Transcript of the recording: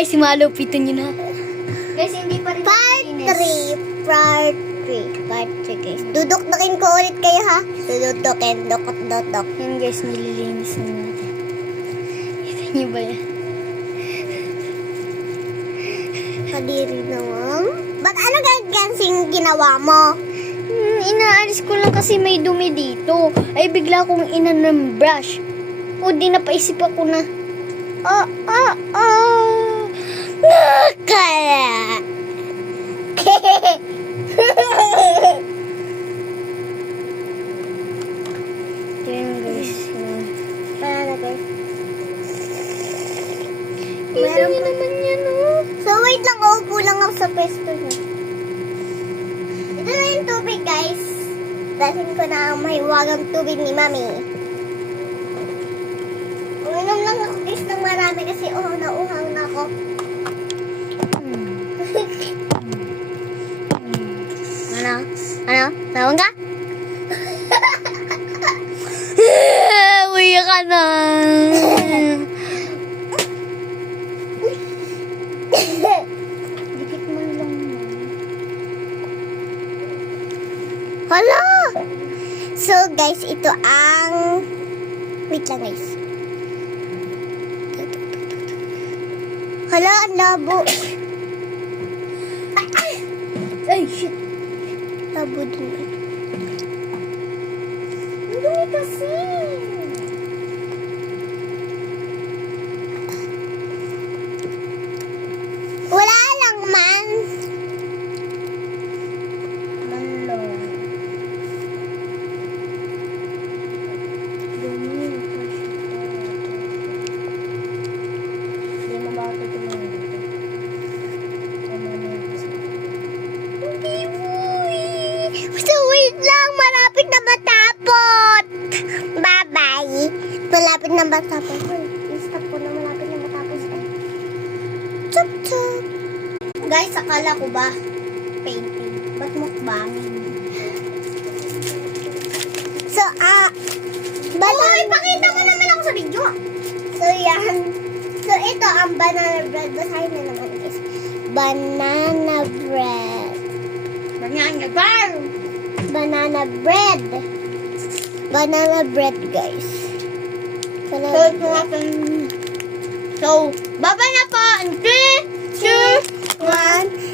Guys, malupitan nyo na. Guys, hindi pa rin Part 3 guys. Dudukdukin ko ulit kayo ha. Dudukdukin, dukot. Yan guys, nililinis na natin. Kita nyo ba yan? Kadiri naman. Ba't ano gansing ginawa mo? Inaalis ko lang kasi may dumi dito. Ay bigla kong ng brush. O di napaisip ako na. Nakala. Yan guys. Para guys. Isa nyo naman yan oh. So wait lang, upo lang ako sa pesto niya. Ito na yung tubig guys. Dahin ko na ang mahiwagang tubig ni Mami. Uminom lang ako guys ng marami kasi nauuhaw na ako. Ano? Tawag ka? Uya ka na. Dikit mo lang. Hala! So guys, ito ang... Wait lang guys. Hala, ang labo. Ay, shit. Labo din. Ang dumi kasi. Wala lang man. Manlong. Dumi. Hindi na ba ito tuloy? So wait lang, malapit na matapot. Bye-bye. Malapit na matapos. I-stop ko na, malapit na matapos. Chup-chup. Guys, akala ko ba painting? Ba't mukbangin? So, Uy, pakita mo naman ako sa video. So, yan. So, ito ang banana bread. Basahin na naman, guys. Banana bread. Banana bar! Banana bread. Banana bread, guys. So, ito natin. So, baba na po. 3, 2, 1.